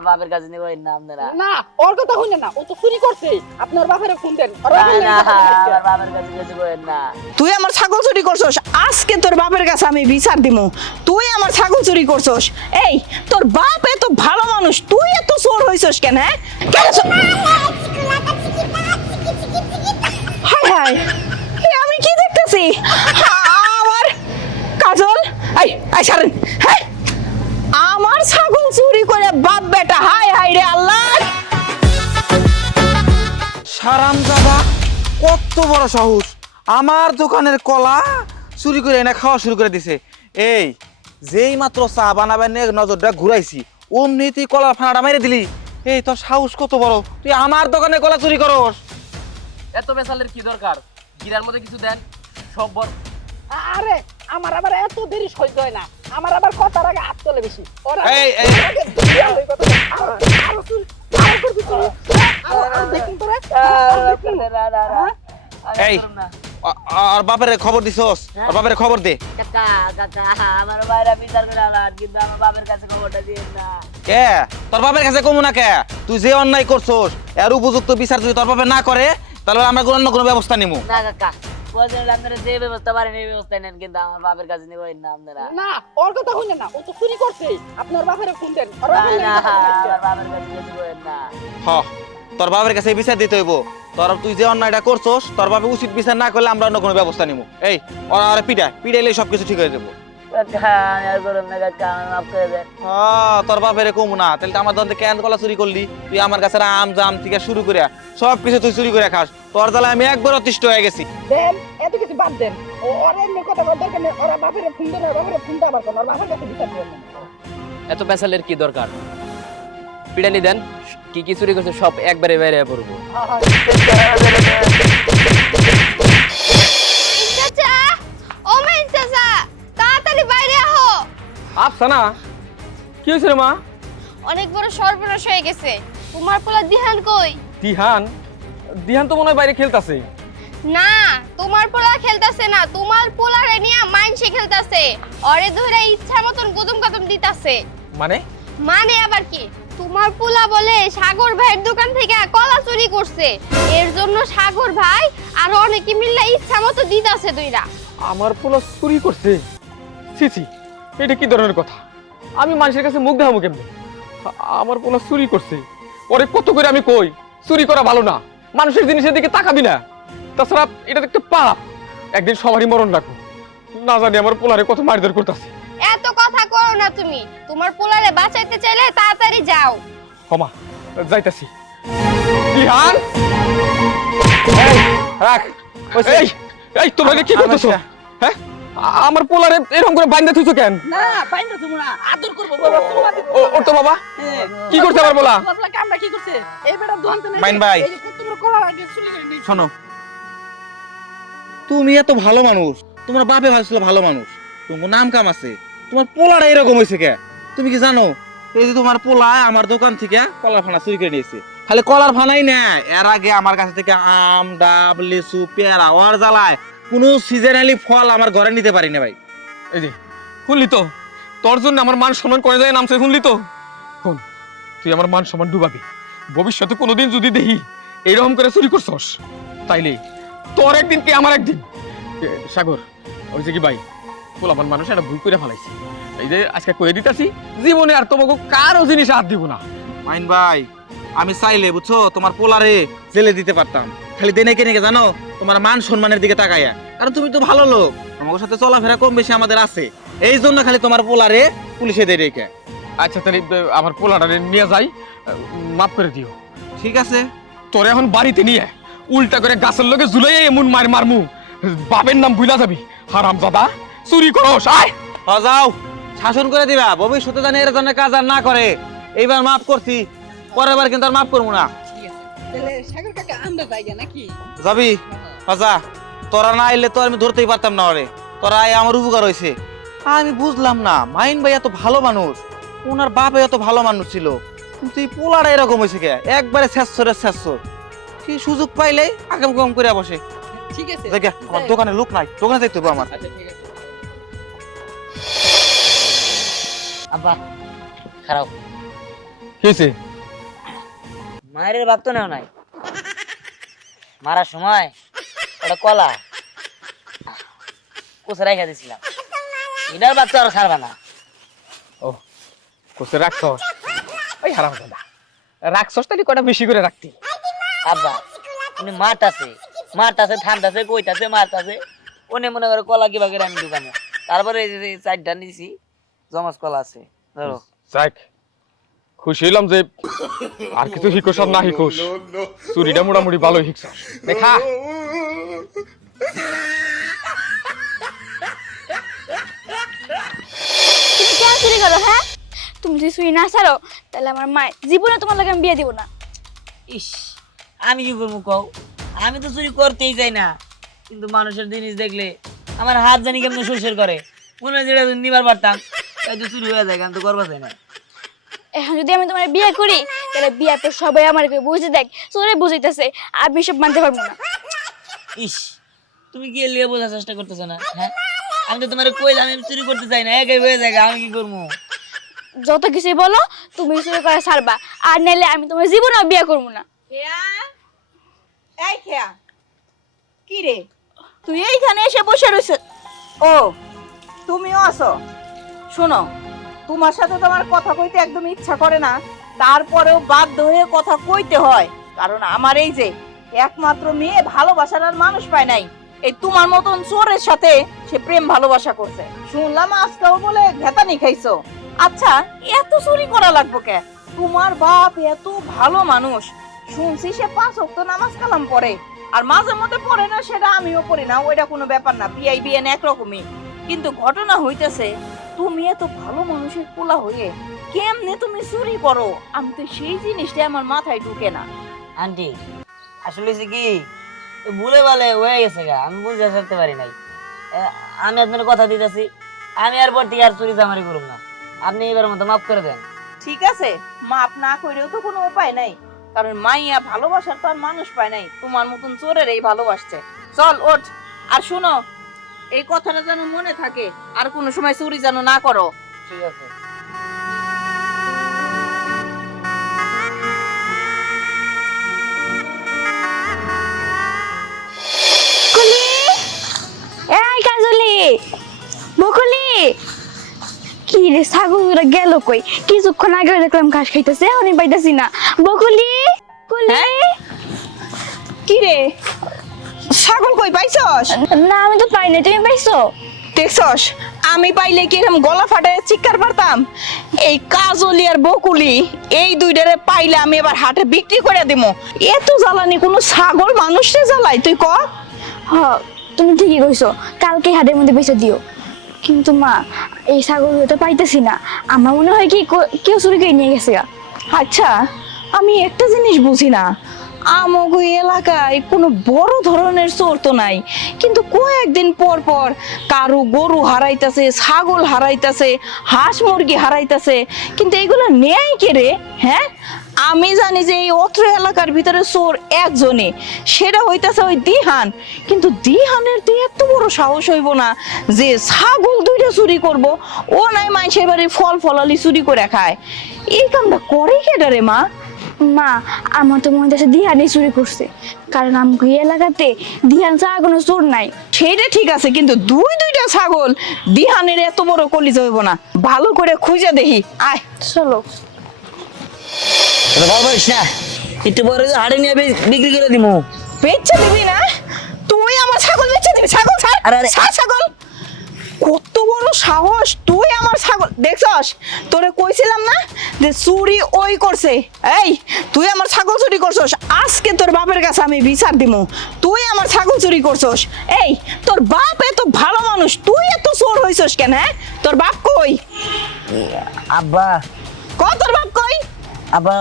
আমার বাপের কাছে নিব এর নাম দেনা না ওর কথা শুনে না ও তো চুরি করছে। আপনার বাপের ফোন দেন। না না। আমার বাপের কাছে বলেন না। তুই আমার ছাগল চুরি করছস? আজকে তোর বাপের কাছে আমি বিচার দিমু। তুই আমার ছাগল চুরি করছস? এই তোর বাপ এত ভালো মানুষ তুই এত চোর হইছস কেন হ্যাঁ? কেন হায় হায় আমি কি দেখতেছি? আমার কাজল এই এই সারেন। বাপ বেটা হায় হায় রে আল্লাহ। সারাম দাদা কত বড় সাহস। আমার দোকানের কলা চুরি করে এনে খাওয়া শুরু করে দিছে। এই যেই মাত্র চা বানাবেন নজরটা ঘুরাইছি। অমনি তুই কলার ফানাটা মেরে দিলি। এই তোর সাহস কত বড়। তুই আমার দোকানে কলা চুরি করস। এত বেসালের কি দরকার? গিরার মধ্যে কিছু দেন সব বর আরে আমার আবার এত দেরি সহ্য হয় না। আমার আবার কথার আগে হাত চলে বেশি ওরা এই, এই। এই আর বাপের খবর দিছস আর বাপের খবর দে কাকা কাকা আমার বাইরে বিচার করে আলাদ কিন্তু আমার বাপের কাছে খবরটা দিয়ে না কে তোর বাপের কাছে কমু না কে তুই যে অন্যায় করছস এর উপযুক্ত বিচার যদি তোর বাপে না করে তাহলে আমরা অন্য কোনো ব্যবস্থা নিমু না কাকা বলছেন আপনারা যে ব্যবস্থা পারেন এই ব্যবস্থা নেন কিন্তু আমার বাপের কাছে নিব এর নাম না ওর কথা শুনে না ও তো চুরি করছে। আপনার বাপের ফোন দেন ওর বাপের না নাম কথা বলছে। আমার বাপের কাছে কিছু না হ তোর বাপের কাছে বিচার দিতে হইব। তোর তুই যে অন্যায়টা করছস তোর বাপে উচিত বিচার না করলে আমরা অন্য কোনো ব্যবস্থা নিমু। এই ওরা আরে পিটা পিটাইলে সব কিছু ঠিক হয়ে যাব। হ্যাঁ, তোর বাপের কমু না তাহলে তো আমার দন্তে কেন কলা চুরি করলি? তুই আমার কাছে আম জাম থেকে শুরু করে সব কিছু তুই চুরি করে খাস। তোর আমি একবার অতিষ্ঠ হয়ে গেছি। দেন এত কিছু বাদ দেন। ও ওর এমনি কথা বলার দরকার নেই। ওরা বাপের ফোন দেন বাপের ফোন আবার কোন? ওর বাপের কাছে বিচার দিবেন এত বেসালের কি দরকার? পিড়ানি দেন কি কি চুরি করছে সব একবারে বাইরে পড়ব। চাচা ও মেন চাচা তাড়াতাড়ি বাইরে আহো। আফসানা কি হয়েছে রে মা? অনেক বড় সর্বনাশ হয়ে গেছে। তোমার পোলা দিহান কই? দিহান? দিহান তো মনে হয় বাইরে খেলতাছে। না তোমার পোলা খেলতাছে না তোমার পোলারে নিয়ে মাইনসে খেলতাছে। অরে ধরে ইচ্ছা মতন গুদুম কদম দিতাছে। মানে? মানে আবার কি? তোমার পোলা বলে সাগর ভাইয়ের দোকান থেকে কলা চুরি করছে। এর জন্য সাগর ভাই আর অনেকে মিললে ইচ্ছা মতো দিতাছে দুইরা আমার পোলা চুরি করছে? সিসি এটা কি ধরনের কথা? আমি মানুষের কাছে মুখ দেখাবো কেমনে? আমার পোলা চুরি করছে। ওরে কত করে আমি কই? চুরি করা ভালো না। মানুষের জিনিসের দিকে তাকাবি না। তাছাড়া এটা তো একটা পাপ। একদিন সবারই মরণ রাখো না জানি আমার পোলারে কত মারধর করতেছে। এত কথা করো না তুমি। তোমার পোলারে বাঁচাইতে চাইলে তাড়াতাড়ি যাও। ক্ষমা যাইতাছি। বিহান এই, রাখ। এই এই তোমাকে কি করতেছো? হ্যাঁ? আমার পোলারে এরকম করে বাইন্দা থুইছো কেন? না বাইন্দা তুমি না আদর করব বাবা তোমার ও ও তো বাবা? কি করছে আমার বলা বাবলা কামটা কি করছে? এই বেটা দোকান থেকে মাইন ভাই। এই যে কত আগে চুরি করে নিয়েছে। শোনো তুমি এত ভালো মানুষ তোমার বাপে ভাবছিল ভালো মানুষ। তোমার নাম কাম আছে। তোমার পোলাটা এরকম হয়েছে কে? তুমি কি জানো? এই যে তোমার পোলা আমার দোকান থেকে কলার ফানা চুরি করে নিয়েছে। খালি কলার ফানাই না এর আগে আমার কাছ থেকে আম ডাব লিচু পেয়ারা ওর জ্বালায়। কোনো সিজনালি ফল আমার ঘরে নিতে পারি না ভাই। এই যে শুনলি তো? তোর জন্য আমার মান সম্মান করে যায় নামছে শুনলি তো? শোন তুই আমার মান সম্মান ডুবাবি। ভবিষ্যতে কোনোদিন যদি দেখি এইরকম করে চুরি করছস তাইলে তোর একদিন কি আমার একদিন? সাগর ওই যে কি ভাই বল আমার মানুষ একটা ভুল করে ফেলাইছি। এই যে আজকে কয়ে দিতেছি জীবনে আর তোমাকে কারও জিনিস হাত দিব না। মাইন ভাই আমি চাইলে বুঝছ? তোমার পোলারে জেলে দিতে পারতাম। খালি দেনে কেনে জানো? তোমার মান সম্মানের দিকে তাকাইয়া কারণ তুমি তো ভালো লোক। তোমার সাথে চলাফেরা কম বেশি আমাদের আছে। এই জন্য খালি তোমার পোলারে পুলিশে দিয়ে রেখে। আচ্ছা তাহলে আমার পোলাটা নিয়ে যাই। মাফ করে দিও। ঠিক আছে। তোর এখন বাড়িতে নিয়ে উল্টা করে গাছের লোকে জুলাই এমন মার মারমু। বাপের নাম ভুলা যাবি। হারাম দাদা চুরি করস আয়। হ যাও। শাসন করে দিবা। ভবিষ্যতে জানি এর জন্য কাজ আর না করে। এইবার মাফ করছি। পরের বার কিন্তু আর মাফ করব না। ঠিক আছে। তাহলে সাগর কাকা আমরা যাই নাকি? যাবি? হজা তোরা না এলে তো আমি ধরতেই পারতাম না ওরে। তোরা আয় আমার উপকার হয়েছে। আমি বুঝলাম না মাইন ভাই এত ভালো মানুষ। ওনার বাপ এত ভালো মানুষ ছিল। কিন্তু এই পোলাটা এরকম হয়েছে কে? একবারে শেষরে শেষর কি সুযোগ পাইলে আগাম কম করে বসে। ঠিক আছে। দেখে আমার দোকানে লোক নাই। দোকানে যাইতে হবে আমার। আচ্ছা ঠিক আছে। আব্বা খারাপ। হয়েছে মায়ের ভাগ তো নেও নাই। মারার সময় ওটা কলা কোসে রেখে দিছিলাম এটার বাচ্চা আর ছাড়বা না। ও কোসে রাখছস? ওই হারাম দাদা রাখছস তাহলে কটা বেশি করে রাখতি? আব্বা উনি মাঠ আছে মাঠ আছে ঠান্ডা আছে কইত আছে মাঠ আছে উনি মনে করে কলা কিবা করে আমি দোকানে তারপরে এই যে চারটা নিছি। জমাস কলা আছে। ধরো। যাক খুশি হইলাম যে আর কিছু শিখোস আর না শিখোস চুরিটা মোটামুটি ভালোই শিখছস দেখা। তুমি কেন চুরি করো হ্যাঁ? তুমি যদি চুরি না ছাড়ো তাহলে আমার মায়ের জীবনে তোমার লাগে আমি বিয়ে দিব না। ইস আমি কি করব কও? আমি তো চুরি করতেই চাই না। কিন্তু মানুষের জিনিস দেখলে আমার হাত জানি কেমন সুরসের করে। মনে হয় যেটা যদি নিবার পারতাম তাই তো চুরি হয়ে যায় আমি তো করবা চাই না। এখন যদি আমি তোমার বিয়ে করি তাহলে বিয়ে তো সবাই আমার বুঝে দেখ চোরে বুঝাইতেছে আমি সব মানতে পারব না। ইস তুমি কি লিগে বোঝার চেষ্টা করতেছ না হ্যাঁ? আমি তো তোমার কইলাম আমি চুরি করতে চাই না একাই হয়ে যায় আমি কি করব? যত কিছুই বলো তুমি চুরি করা ছাড়বা আর নাইলে আমি তোমার জীবনে বিয়ে করব না। এই খেয়া কি রে? তুই এইখানে এসে বসে রইছ ও তুমিও আসো শোনো তোমার সাথে তোমার কথা কইতে একদম ইচ্ছা করে না। তারপরেও বাধ্য হয়ে কথা কইতে হয়। কারণ আমার এই যে, একমাত্র মেয়ে ভালোবাসার আর মানুষ পায় নাই, এই তোমার মতন চোরের সাথে সে প্রেম ভালোবাসা করছে। শুনলাম আজকাল বলে ঘেতানি খাইছো। আচ্ছা এত চুরি করা লাগবো কে? তোমার বাপ এত ভালো মানুষ। শুনছি সে পাঁচ অক্ত নামাজ কালাম পড়ে। আর মাঝে মধ্যে পড়ে না, সেটা আমিও পড়ি না, ওইটা কোনো ব্যাপার না বিআই বিএন একরকমই। কিন্তু ঘটনা হইতেছে তুমি এত ভালো মানুষের পোলা হয়ে কেমনে তুমি চুরি করো? আমি তো সেই জিনিসটা আমার মাথায় ঢুকে না। আন্টি আসলে কি ভুলে বলে হয়ে গেছে গা আমি বুঝতে সারতে পারি নাই। এ, আমি আপনার কথা দিতেছি আমি আর পর থেকে আর চুরি চামারি করুম না। আপনি এবার মতো মাফ করে দেন। ঠিক আছে মাপ না করেও তো কোনো উপায় নাই। কারণ মাইয়া ভালোবাসার তো আর মানুষ পায় নাই তোমার মতন চোরের এই ভালোবাসছে। চল ওঠ আর শোনো এই কথাটা যেন মনে থাকে আর কোনো সময় চুরি যেন না করো। ঠিক আছে। বকুলি এই কাজলি বকুলি কি রে গেল কই? কিছুক্ষণ আগে দেখলাম ঘাস খাইতেছে পাইতেছি না। বকুলি কুলি কি রে? ছাগল কই পাইছস? না আমি তো পাই নাই তুমি পাইছো? দেখছস আমি পাইলে কি এরকম গলা ফাটে চিৎকার পারতাম এই কাজলি আর বকুলি এই দুইটারে পাইলে আমি এবার হাটে বিক্রি করে দিমু। এত জ্বালানি কোনো ছাগল মানুষে জ্বালাই তুই ক? হ তুমি ঠিকই কইছো কালকে হাটের মধ্যে বেঁচে দিও। কিন্তু মা এই ছাগল তো পাইতেছি না। আমার মনে হয় কি কো- কেউ চুরি করে নিয়ে গেছে আচ্ছা আমি একটা জিনিস বুঝি না। আমগো এলাকায় কোনো বড় ধরনের চোর তো নাই। কিন্তু কয়েকদিন পর পর কারও গরু হারাইতাছে, ছাগল হারাইতাছে, হাঁস মুরগি হারাইতাছে, কিন্তু এগুলো নেয় কে রে? হ্যাঁ? আমি জানি যে এই অত্র এলাকার ভিতরে চোর একজনে সেটা হইতাছে ওই দিহান। কিন্তু দিহানের তো এত বড় সাহস হইব না যে ছাগল দুইটা চুরি করব। ও নাই মানুষের বাড়ি ফল ফলালি চুরি করে খায়। এই কামটা করে কেটা রে মা? মা আমার তো মনে হচ্ছে দিহানি চুরি করছে। কারণ আমাকে এই এলাকাতে দিহান ছাড়া কোনো চোর নাই। সেটা ঠিক আছে কিন্তু দুই দুইটা ছাগল দিহানের এত বড় কলি হইব না। ভালো করে খুঁজে দেখি। আয়। চলো। পারিস না একটু পরে হাড়ে নিয়ে বিক্রি করে দিমু। বেচে দিবি না? তুই আমার ছাগল বেচে দিবি। ছাগল ছাড়। আরে, আরে। ছাড় ছাগল। কত বড় সাহস? তুই আমার ছাগল দেখছস? তোরে কইছিলাম না যে চুরি ওই করছে। এই তুই আমার ছাগল চুরি করছস। আজকে তোর বাপের কাছে আমি বিচার দিমু। তুই আমার ছাগল চুরি করছস। এই তোর বাপ এত ভালো মানুষ তুই এত চোর হইছস কেন হ্যাঁ? তোর বাপ কই? আব্বা। ক তোর বাপ কই? আব্বা।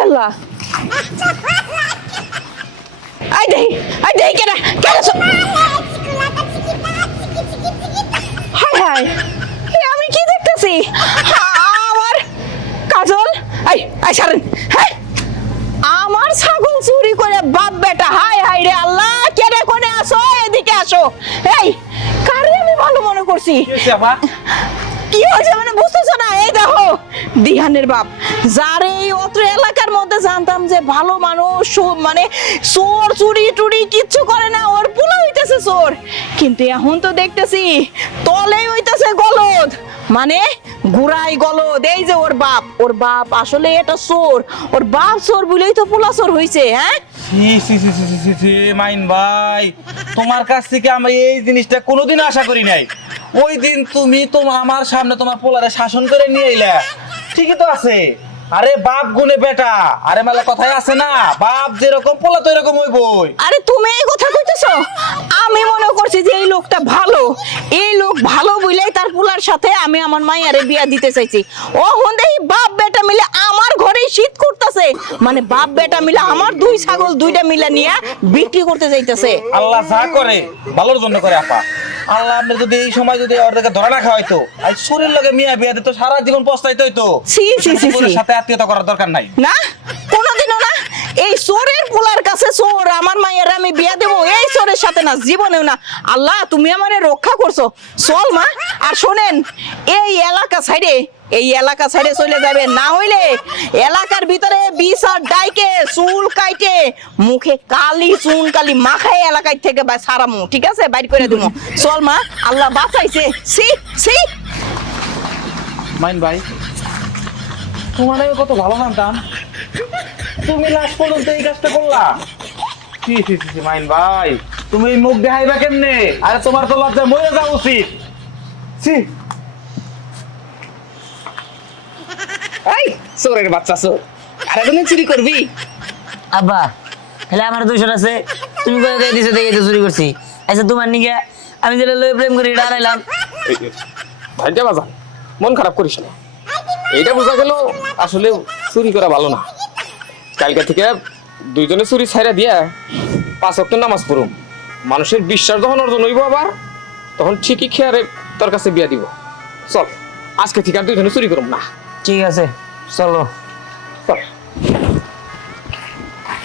আল্লাহ আই দেই আই দেই কেডা কেডা হায় এ আমি কি দেখতেছি আমার কাজল আই আই ছাড়েন হ্যাঁ আমার ছাগল চুরি করে বাপ বেটা হাই হাই রে আল্লাহ কেনে কোনে আসো এদিকে আসো এই কারে আমি ভালো মনে করছি কি হয়েছে আপা কি হয়েছে মানে বুঝতেছো না এই দেখো দিহানের বাপ যার এই অত্র এলাকার মধ্যে জানতাম যে ভালো মানুষ মানে চোর, চুরি, টুরি কিচ্ছু করে না, ওর পোলা হইতেছে চোর। কিন্তু এখন তো দেখতেছি তলেই হইতেছে গলদ। মানে গুড়াই গলদ, এই যে ওর বাপ ওর বাপ আসলে এটা চোর। ওর বাপ চোর বলেই তো পোলা চোর হইছে হ্যাঁ? মাইন ভাই, তোমার কাছ থেকে আমি এই জিনিসটা কোনোদিন আশা করি নাই। ওই দিন তুমি তো আমার সামনে তোমার পোলারে শাসন করে নিয়ে এলে ঠিকই তো আছে। আরে বাপ গুনে বেটা। আরে মেলা কথাই আছে না বাপ যেরকম পোলা তো এরকম হইবই। আরে তুমি এই কথা কইতেছো? আমি মনে করছি যে এই লোকটা ভালো। এই লোক ভালো বলেই তার পুলার সাথে আমি আমার মাইয়ারে বিয়া দিতে চাইছি। ও হন্দে বাপ বেটা মিলে আমার ঘরেই শীত করতেছে। মানে বাপ বেটা মিলে আমার দুই ছাগল দুইটা মিলে নিয়ে বিক্রি করতে যাইতেছে। আল্লাহ যা করে ভালোর জন্য করে আপা। আল্লাহ আপনি যদি এই সময় যদি ওদেরকে ধরে রাখা হয়তো আর শরীর লগে মিয়া বিয়া দিত সারা জীবন পস্তাইতে হইতো। ছি, ছি, ছি। সাথে আত্মীয়তা করার দরকার নাই। না? কোনোদিনও না এই চোরের পোলার কাছে চোর, আমার মায়ের আমি বিয়া দেবো, এই চোরের সাথে না, জীবনেও না। আল্লাহ, তুমি আমারে রক্ষা করছ। চল মা, আর শোনেন, এই এলাকা সাইডে, এই এলাকা সাইডে চলে যাবে। না হইলে এলাকার ভিতরে বিষ ডাইকে চুল কাইটে, মুখে কালি, চুন কালি মাখায় এলাকায় থেকে সারামু, ঠিক আছে? বাইর করে দিব চল মা, আল্লাহ বাঁচাইছে। সি সি মাইন ভাই, তোমার কত ভালো মানতাম তুমি লাস্ট পর্যন্ত এই কাজটা করলা? কি সি সি সি মাইন ভাই তুমি এই মুখ দেখাইবা কেমনে? আরে তোমার তো লজ্জা মরে যাওয়া উচিত। সি এই চোরের বাচ্চা চোর। আরে তুমি চুরি করবি? আব্বা তাহলে আমার দোষর আছে। তুমি কয়ে কয়ে দিছো দেখে তো চুরি করছি। আচ্ছা তোমার নিকে আমি যেটা লয়ে প্রেম করি এটা হারাইলাম। ভাইটা বাজান মন খারাপ করিস না। এইটা বোঝা গেল আসলে চুরি করা ভালো না। কালকে থেকে দুইজনে চুরি ছাইরা দিয়া পাঁচ অক্ট নামাজ পড়ুম। মানুষের বিশ্বাস যখন অর্জন হইব আবার তখন ঠিকই খেয়ারে তোর কাছে বিয়া দিব। চল আজকে থেকে আর দুইজনে চুরি করুম না। ঠিক আছে চলো। চল।